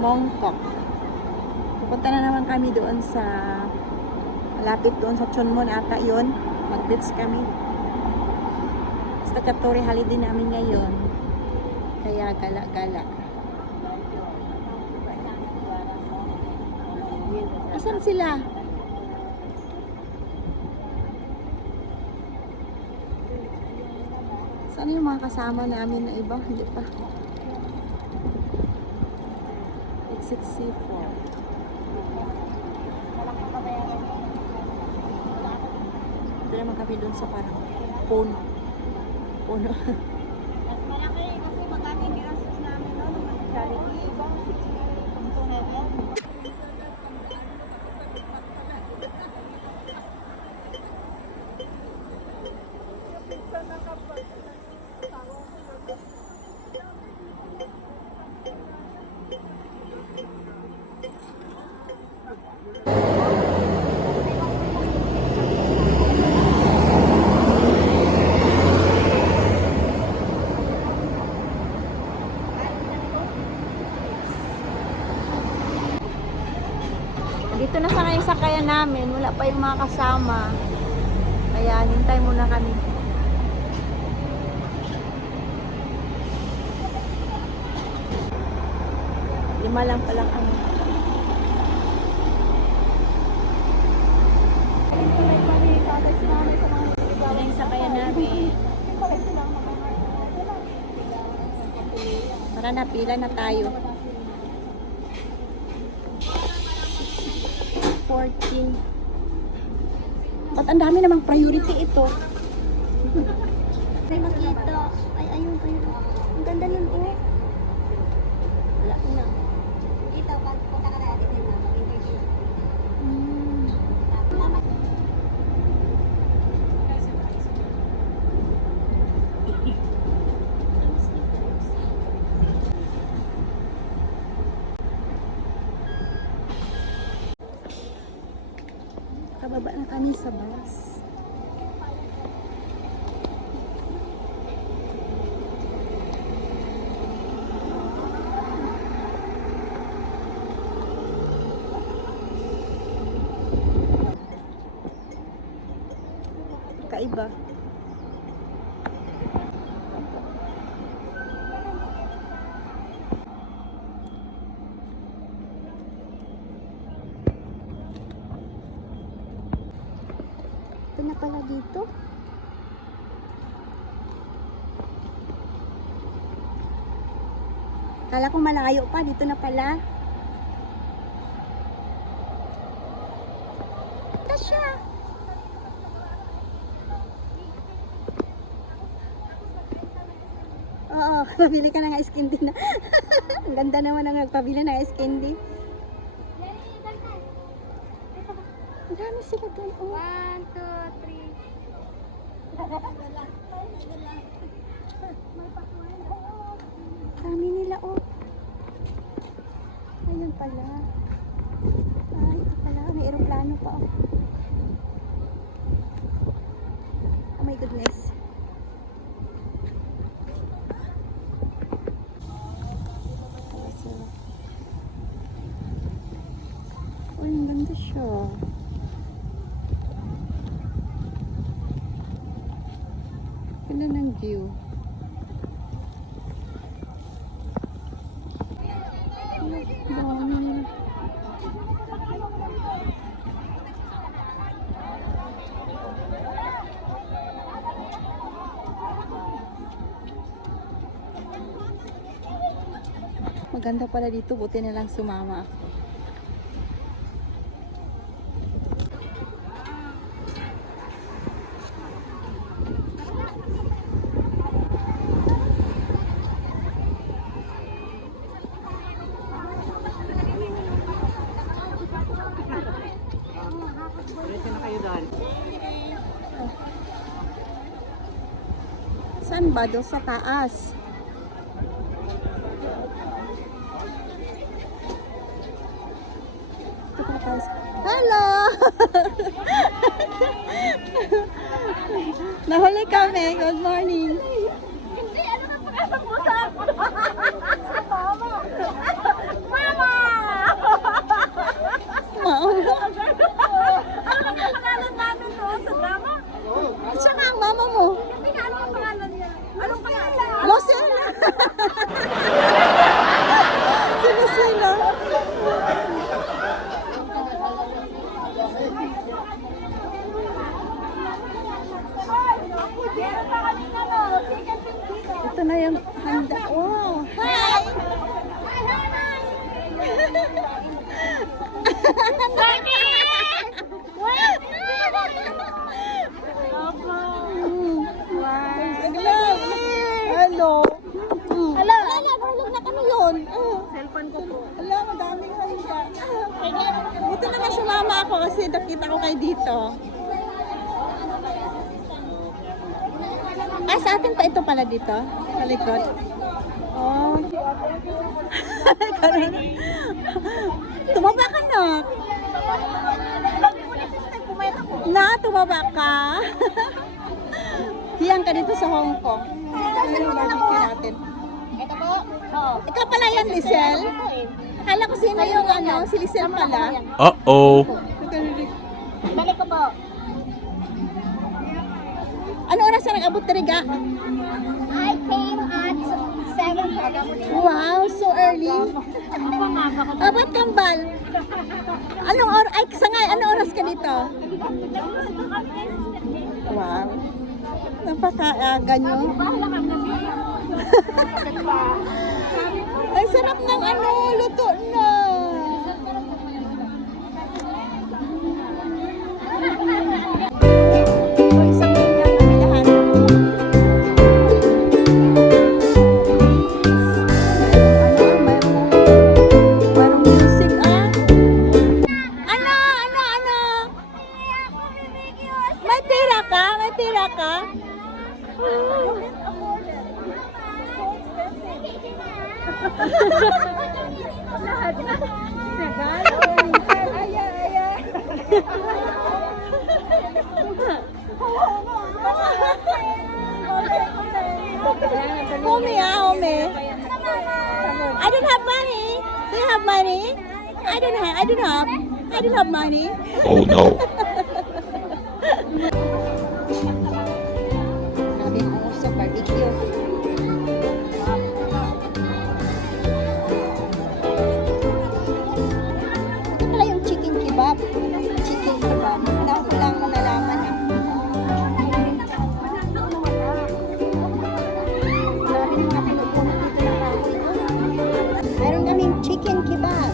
Mongkok. Pupunta na naman kami doon sa malapit doon sa Chonmon ata yun. Mag-beach kami. Statutory holiday namin ngayon. Kaya gala-gala. Asan sila? Saan yung mga kasama namin na iba? Hindi pa. Exit C4. Ito naman kami dun sa parang puno. Puno. Mas malaki kasi magkano yung ginastos namin noon nung mag-charity. Dito na sa ngayong sakayan namin, wala pa yung mga kasama. Kaya hintay muna kami. Lima lang palang ang ito yung sakayan namin. Para napila na tayo. 14. Ba't ang dami namang priority ito? May makita. Ay, ayun. Ang ganda nun, oh. Wala na. Dito, pag punta ka natin din na mag-interview. Kababa na kami sa bus. Kaiba. Ito na pala dito. Kala ko malayo pa. Dito na pala. Ito siya. Oo, pabili ka ng ice candy na. Ang ganda naman ang nagpabili ng ice candy. Ang dami sila doon. Oh. 1, 2, 3. Dami nila, oh. Ayun pala. Ay, ito pala. May aeroplano pa, oh. Oh my goodness. Oh, ang ganda siya. Ganda ng view. Dami. Maganda pala dito, buti na lang sumama ako. Saan ba? Doon sa taas. Hello! Nahuli kami. Good morning. Hindi, ano na pag-asap mo sa ako? Mama! Mama! Hello. Hala, nahulog na kami yun. Cellphone ko po. Ala, madaming halika. Buti naman sumama ako kasi nakita ko kayo dito. Sa atin pa ito pala dito? Sa likod? Oh. Tumaba ka na. Tumaba ka. Hiyang ka dito sa Hong Kong. Ano yung barbecue natin? Ito po? Oo. Ikaw pala yan, Lisel? Akala ko sino yung si Lisel pala. Uh-oh. Balik ko po. Ano oras na nag-abot ka riga? I came at 7:30. Wow, so early. Abot kambal. Anong oras? Ay, sangay, anong oras ka dito? Wow. Napaka-aga nyo. Ay, sarap ng luto na. O, isang ganyan kami lahat. Parang music, Ano? May pera ka? May pera ka? Homie, homie. I don't have money. Do you have money? I don't have money. Oh no. Sabi ng uso, barbecue. Ito pala yung chicken kebab. Chicken kebab. Wala ko lang nalaman. Meron kaming chicken kebab.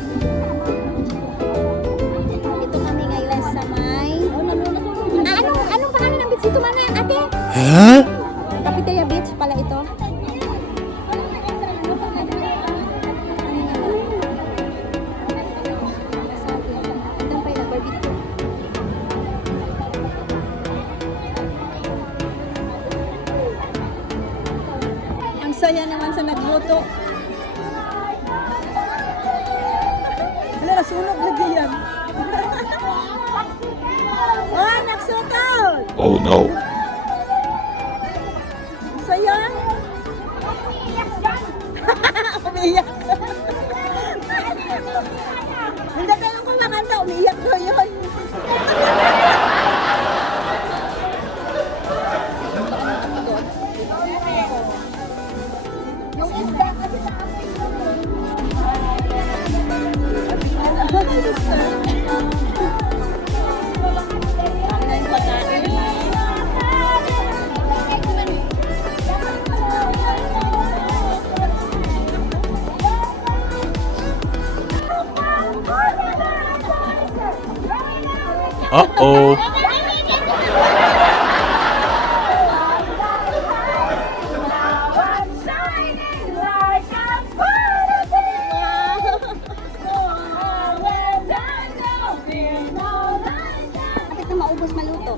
Ito kami ngayon sa may... Anong pangalan ng beach dito, mana? Ate? Huh? Capitaya Beach pala ito. Itong pa yung barbecue. Ang saya naman sa nagluto. Wala, nasunog lagi yan. Oh, nagsutol! Oh no. Saya? Umiiyak. Hindi kayong kumakanta, umiiyak daw yun. Yung isda kasi sa Uh-oh. Kapit na maubos maluto.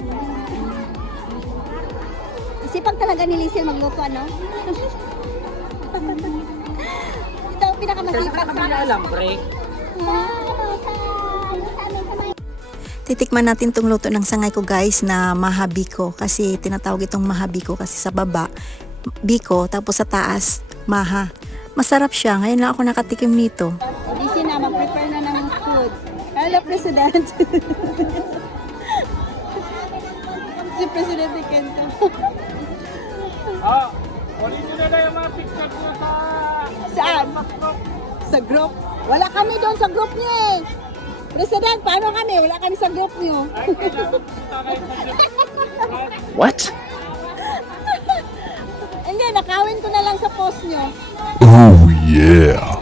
Sipag talaga ni Liesel magluto, ano? Ito ang pinakamasipag sa break. Titikman natin tong luto ng sangay ko guys na mahabiko kasi tinatawag itong mahabiko kasi sa baba biko tapos sa taas maha. Masarap siya. Ngayon lang ako nakatikim nito. Busy na, mag-prepare na ng food. Hello, President. Si President Kento. Kunin nyo na yung mga picture ko sa... Saan? Sa group. Wala kami doon sa group niya eh. President, paano kami? Wala kami sa group niyo. What? Hindi, nakawin ko na lang sa post niyo. Oh yeah.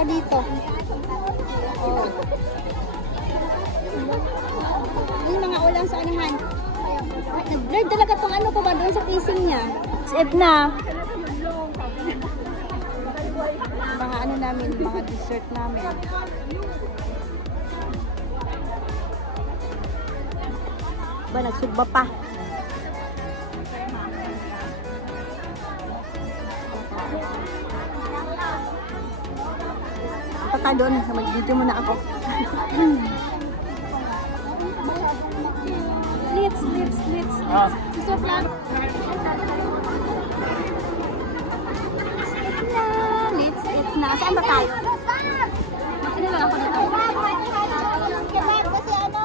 ka dito. Oh. Yung mga ulam sa anahan. Nag-blur talaga tong ano ko ba doon sa facing niya. It's it na. Mga ano namin, mga dessert namin. Ba, nagsugba pa. Punta doon, mag-video muna ako. Let's. Susot lang. Let's eat na. Saan ba tayo? Ano lang ako dito? Kasi ano?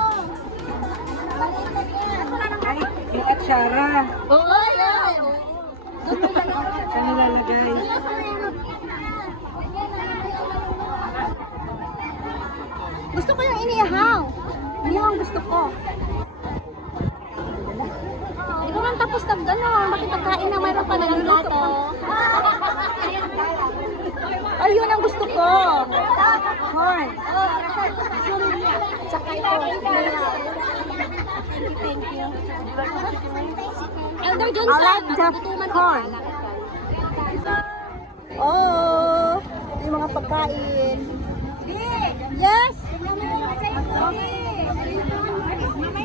Ay, yung atsara. Oo, yan. Saan nilalagay? Gusto ko yung inihaw. Inihaw ang gusto ko. Di ba man tapos nag-ano, bakit nagkain na mayroon pa nagluluto pa? Ay, yun ang gusto ko. Corn. Tsaka ito. Thank you. Elder Johnson. I like the corn. Oh, ito yung mga pagkain. Yes!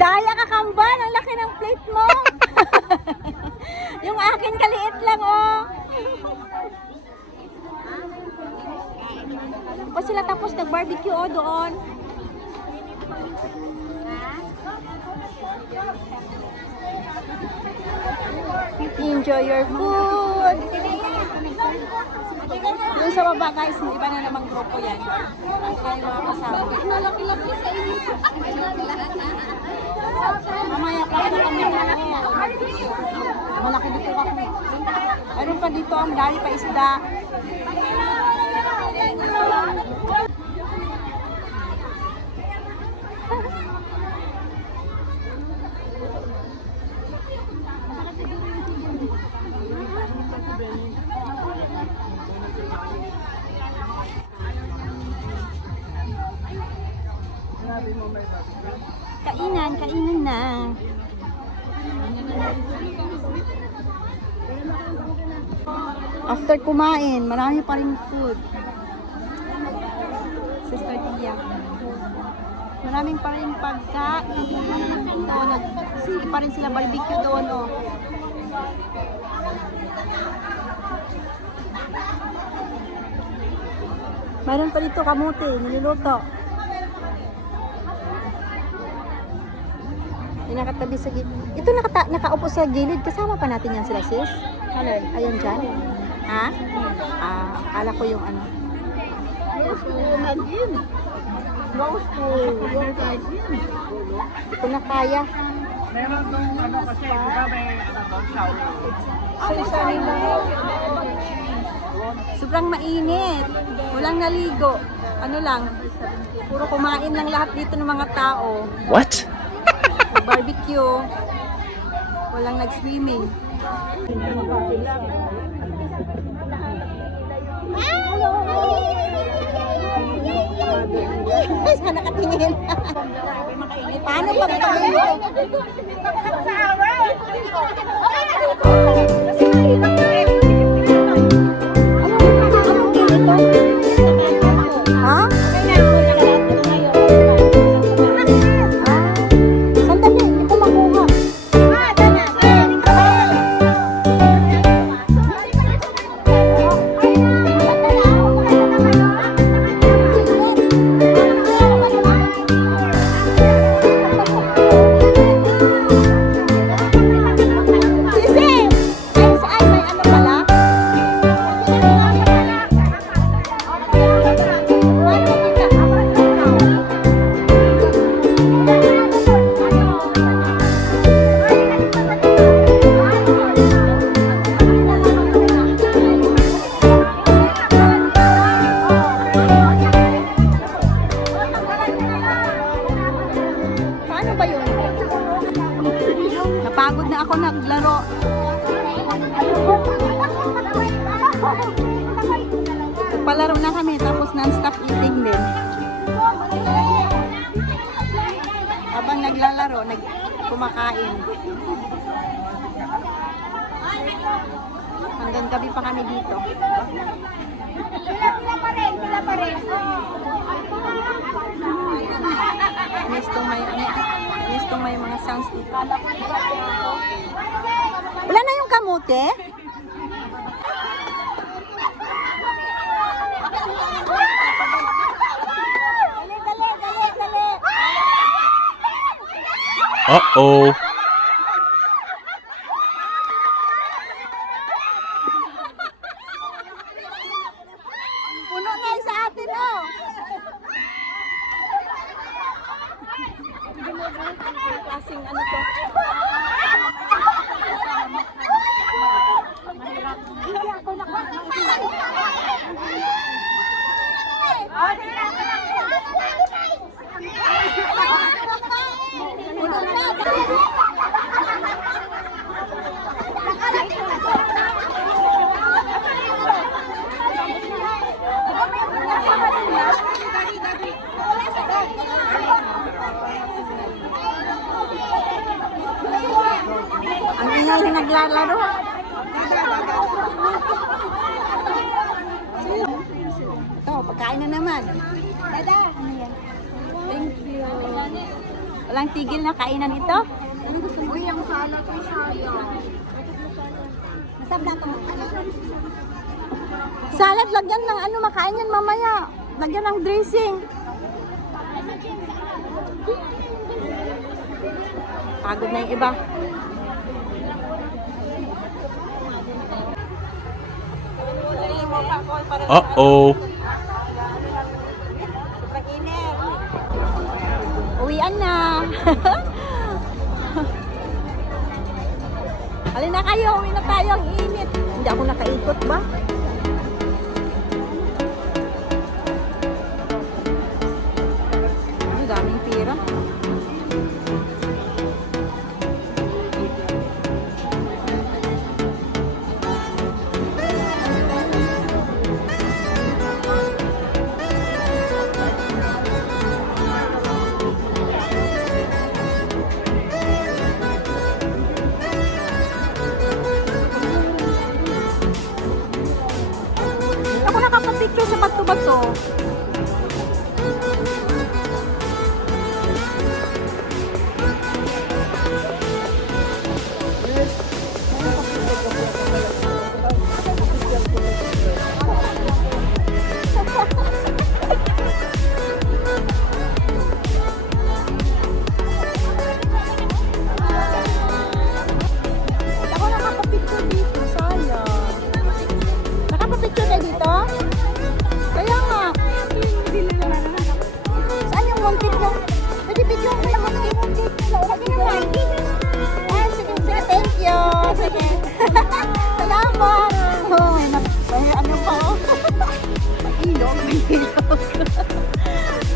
Daya ka kamban, ang laki ng plate mo. Yung akin kaliit lang, oh. Pa sila tapos nag-barbecue, oh, doon. Enjoy your food. Doon sa baba, guys, iba na namang grupo yan. Kaya yung mga kasama. Malaki-laki sa inyo. Mamaya pa na kami. Malaki dito kami. Meron pa dito ang dami pa isda. Kainan na. After kumain, marami pa rin food. Sister Tia. Maraming pa rin pagkain. Ito, sige pa rin sila barbecue doon, oh. Mayroon pa dito kamote, niluluto. Yung nakatabi sa gilid. Ito nakaupo sa gilid. Kasama pa natin yan sila, sis. Alin? Ayan dyan. Ha? Akala ko yung ano. Hindi ko na kaya. Meron tong ano kasi, di ba may ano doon, shower. Sobrang mainit. Walang naligo. Ano lang. Puro kumain lang lahat dito ng mga tao. What? Barbecue. Walang nag-swimming. Sana katingin. Paano pag ha? Sandali, ito makuha. Sisi! Ay, saan may ano pala? Paano ba yun? Napagod na ako naglaro. Nagpalaro na kami, tapos non-stop eating din. Habang naglalaro, kumakain. Hanggang gabi pa kami dito. Sila pa rin, sila pa rin. Nestong may mga sounds dito. Wala na yung kamote? Uh-oh. Puno na yung sa atin, oh! Klaseng ano to? Puno na! Ang ingay na naglalaro. Ito, pagkain na naman. Dada. Thank you. Walang tigil na kainan ito? Uy, ang salad, ang salad. Masarap na ito. Salad, lagyan ng ano, makain yan mamaya. Lagyan ng dressing. Pagod na yung iba. Uh-oh. Uwian na. Halina na kayo, uwi na tayo. Ang init. Hindi ako nakaikot ba? Ang daming pira. Ako nakapapicture sa bato-bato. Ako nakapapicture dito, sayang. Nakapapicture ka dito? Kaya nga. Saan yung monkey mo? Pwede video mo yung monkey. Pwede naman. Ah, sige, sige, thank you. Sige. Salamat. Oh, may ano pa oh. Ilog, may ilog.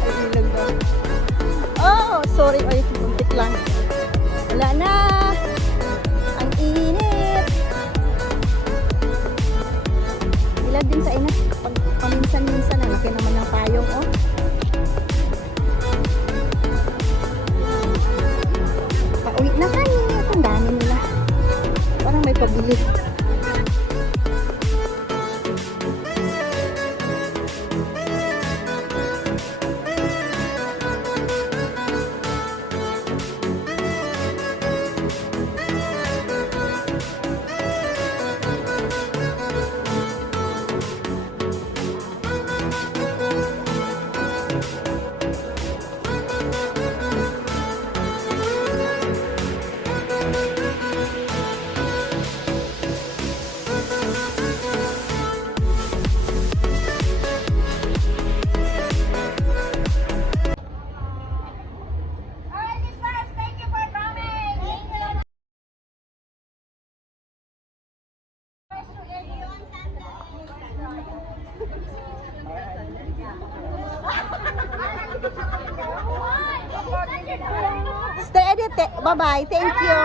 Ay, ilog daw. Oh, sorry. Ay, buntik lang. Wala na. Ang init. Ilag din sa init. Pag paminsan-minsan na, laki naman ng payong, oh. Pauwi na kami. Ang dami nila. Parang may pabili. Stay edit. Bye-bye. Thank you.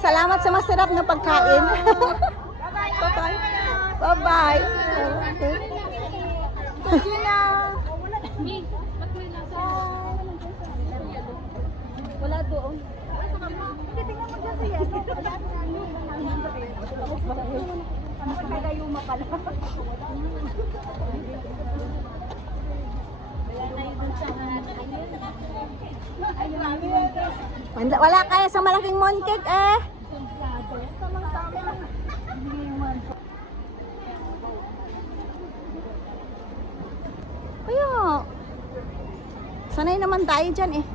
Salamat sa masarap na pagkain. Bye-bye. Bye-bye. Gina. Wala doon. Nakagayuma pala. Wala kaya sa malaking mooncake eh. Kaya, sanay naman tayo dyan eh.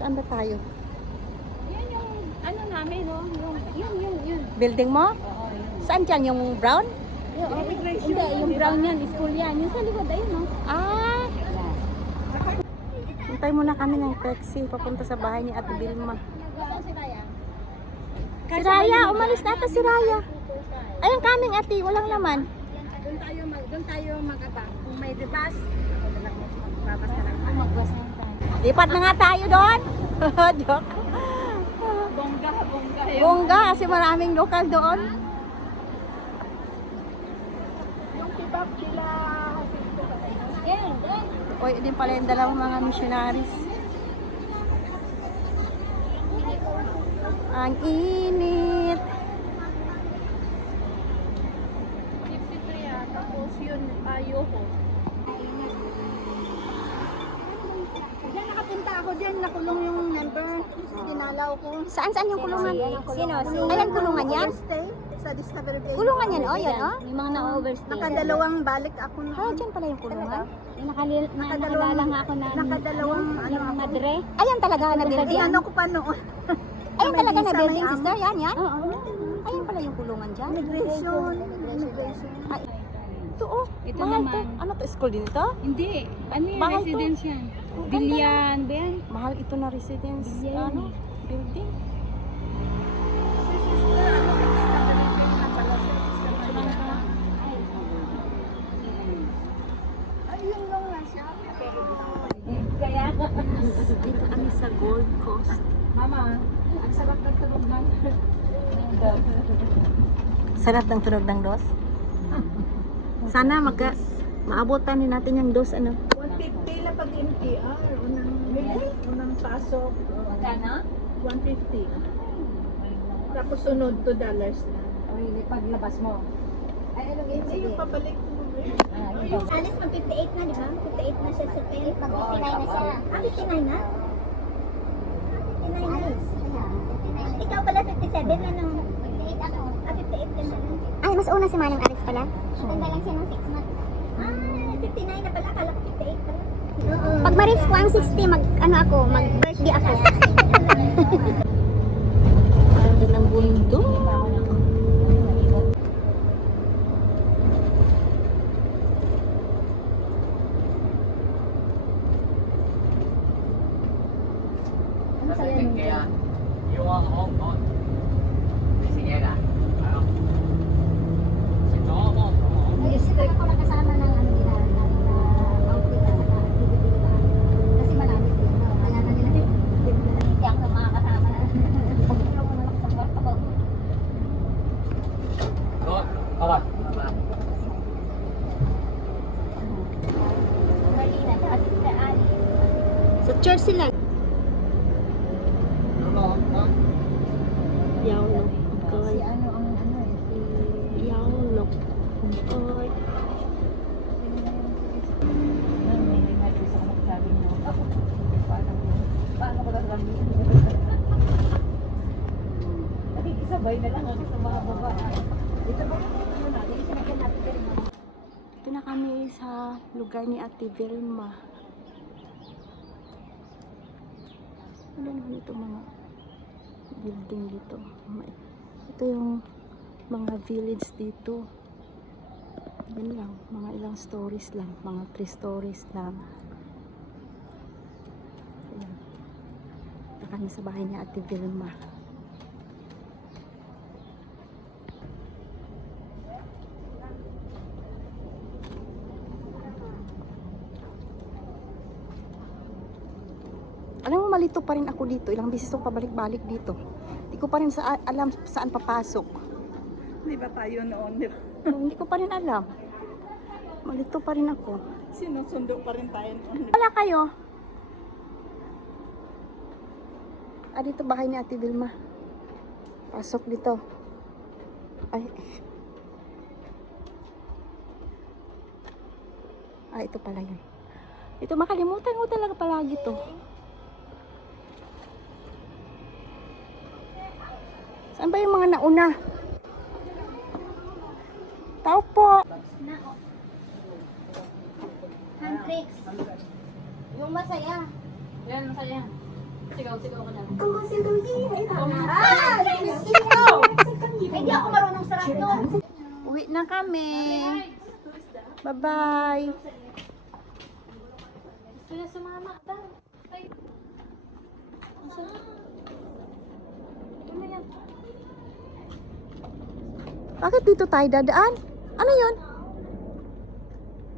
Saan ba tayo? Yan yung ano namin, no? Yun. Building mo? Oo, yun. Saan dyan? Yung brown? Hindi, yung brown yan, school yan. Yung sa likod, ayun, no? Ah! Hintay muna kami ng taxi papunta sa bahay ni Ate Vilma. Saan si Raya? Si Raya! Umalis na ata si Raya. Ayun kaming ate, walang laman. Doon tayo mag-abang. Kung may debas, babas na lang tayo. Magbas na tayo. Lipat na nga tayo doon. Joke. Bongga. Bongga kasi maraming lokal doon. Yung kebab sila. Yan. Oy, din pala yung dalawang mga missionaries. Ang init. 53 tapos yun, ayoko. Diyan nakapunta ako dyan, nakulong yung number. Dinalaw ko. Saan yung kulungan? Sino? Ayan kulungan yan? Stay sa Discovery Bay. Kulungan yan, oh, yan, oh. May mga na-overstay. Nakadalawang balik ako. Ah, dyan pala yung kulungan. Nakadalawang ako na. Nakadalawang ano ako. Madre. Ayan talaga na building. Ano ko pa noon? Ayan talaga na building, sister. Yan. Oo. Ayan pala yung kulungan dyan. Immigration. Ay, ito oh. Ito Mahal naman. to. Ano to? School din ito? Hindi. Ano yan? Mahal to. Residence yan. Bilyan. Ba yan? Mahal ito na residence. Yan. Ano? Building. Dito kami sa Gold Coast. Mama, ang sarap ng tulog ng Sarap ng tunog ng dos. Sana maabutan din natin yung dos ano. 150 lang pag NTR. Unang pasok. Magkano? 150. Tapos sunod $2 na. Ay, paglabas mo. Ay, ano Hindi yung pabalik mo. Alis mag 58 na, di ba? 58 na siya sa tail. Mag 59 na siya. Ah, 59 na? 59 na. Ikaw pala 57, ano? 58 ako. Ah, 58 ka na. Ay, mas una si Manong Aris pala. Tanda lang siya ng 6 months. Ah, 59 na pala. Akala ko 58 pala. Pag ma-reach ko ang 60, mag-birthday ako. Ganda ng bundok. Kaya yung Hong Kong. Sige na. Ano? Si Tomo. Nag-stick ko nakasama ng ano nila, ng outfit at saka DVD ba. Kasi malamit yun. No? Wala na nila. Hindi ako mga kasama na. Ikaw mo naman sa kwarto ko. Go. Kawan. Marina, tsaka si Ali. Sa church sila. Yawlo. Si ano ang ano eh. Si Yawlo. Ay. may nag-isa ko magsabi mo. Paano ko lang sabihin? Nakikisabay na lang ako sa mga babae. Ito ba yung ano natin? Isinagyan natin ka rin. Ito na kami sa lugar ni Ate Vilma. Ano naman ito mga building dito. Ito yung mga village dito. Yan lang, mga ilang stories lang, mga 3 stories lang. Ayan. Ito kami sa bahay ni Ate Vilma. Alam mo, maliit nalito pa rin ako dito. Ilang beses akong pabalik-balik dito. Hindi ko pa rin alam saan papasok. Di ba tayo noon? Di ba? Hindi ko pa rin alam. Malito pa rin ako. Sinusundo pa rin tayo noon. Wala kayo? Dito bahay ni Ate Vilma. Pasok dito. Ay. Ito pala yun. Ito, makalimutan ko talaga palagi to. Saan ba yung mga nauna? Tao po. Handtricks. Yung masaya. Yan, masaya. Sigaw-sigaw ko na. Hindi ako marunong sarap doon. Uwi na kami. Bye-bye. Gusto niya sumama. Ay. Ano yan? Bakit dito tayo dadaan? Ano yun?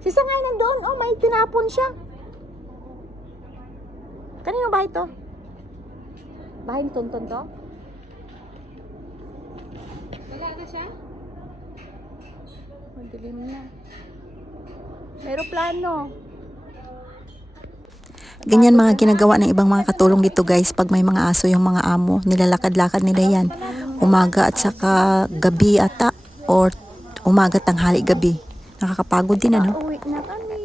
Si Sangay nandoon. Oh, may tinapon siya. Kanino bahay to? Bahay ni Tonton to? Dalaga siya? Madilim na. Aeroplano. Ganyan mga ginagawa ng ibang mga katulong dito guys pag may mga aso yung mga amo. Nilalakad-lakad nila yan. Umaga at saka gabi ata or umaga tanghali gabi. Nakakapagod din ano? Uwi na kami.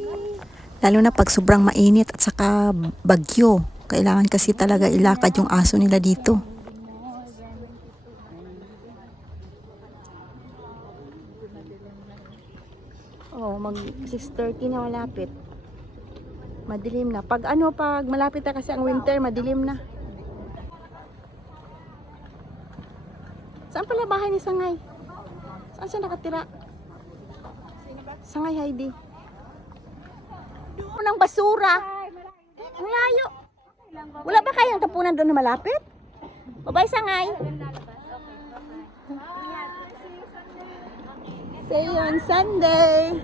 Lalo na pag sobrang mainit at saka bagyo. Kailangan kasi talaga ilakad yung aso nila dito. Oh, mag 6:30 na malapit. Madilim na. Pag malapit na kasi ang winter, madilim na. Saan pala bahay ni Sangay? Saan siya nakatira? Sangay Heidi. Ng basura. Ang layo. Wala ba kayang tapunan doon na malapit? Bye-bye, Sangay. See you on Sunday.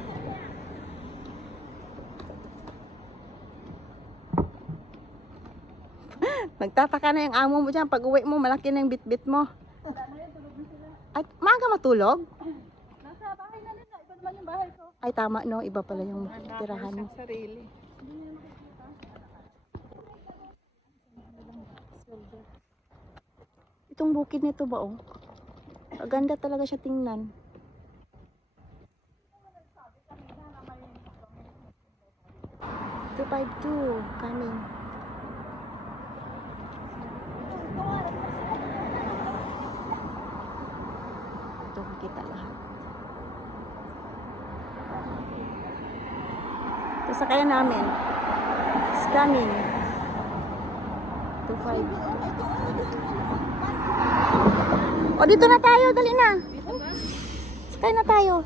Magtataka na yung amo mo dyan. Pag uwi mo, malaki na yung bit-bit mo. Ay, maaga matulog? Nasa bahay na nila. Iba naman yung bahay ko. Ay, tama no. Iba pala yung tirahan mo. Sarili. Itong bukid nito ba oh? Maganda talaga siya tingnan. $252 coming. Ito kita lahat. Ito sakayan namin. It's coming. 252. O dito na tayo, dali na. Sakay na tayo.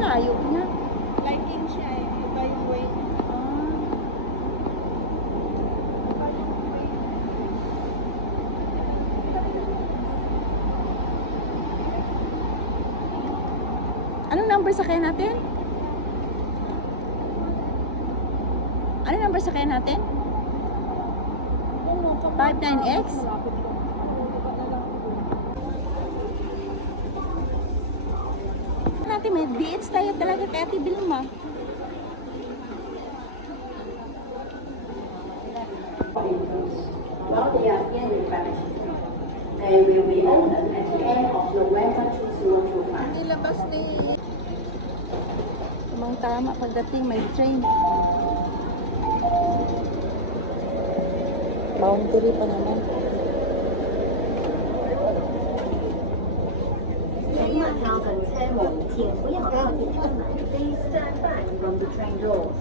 Layo na. Liking siya eh. Iba yung way. Anong number sakay natin? Anong number sakay natin? 59X? Natin may beats tayo talaga kay Ate Vilma. Well, they are still in premises. They will be open at the end of November 2025. Nilabas ni... Tamang tama pagdating may train. Boundary pa naman. 10,000 10 请不要靠近车门，Please stand back from the train doors.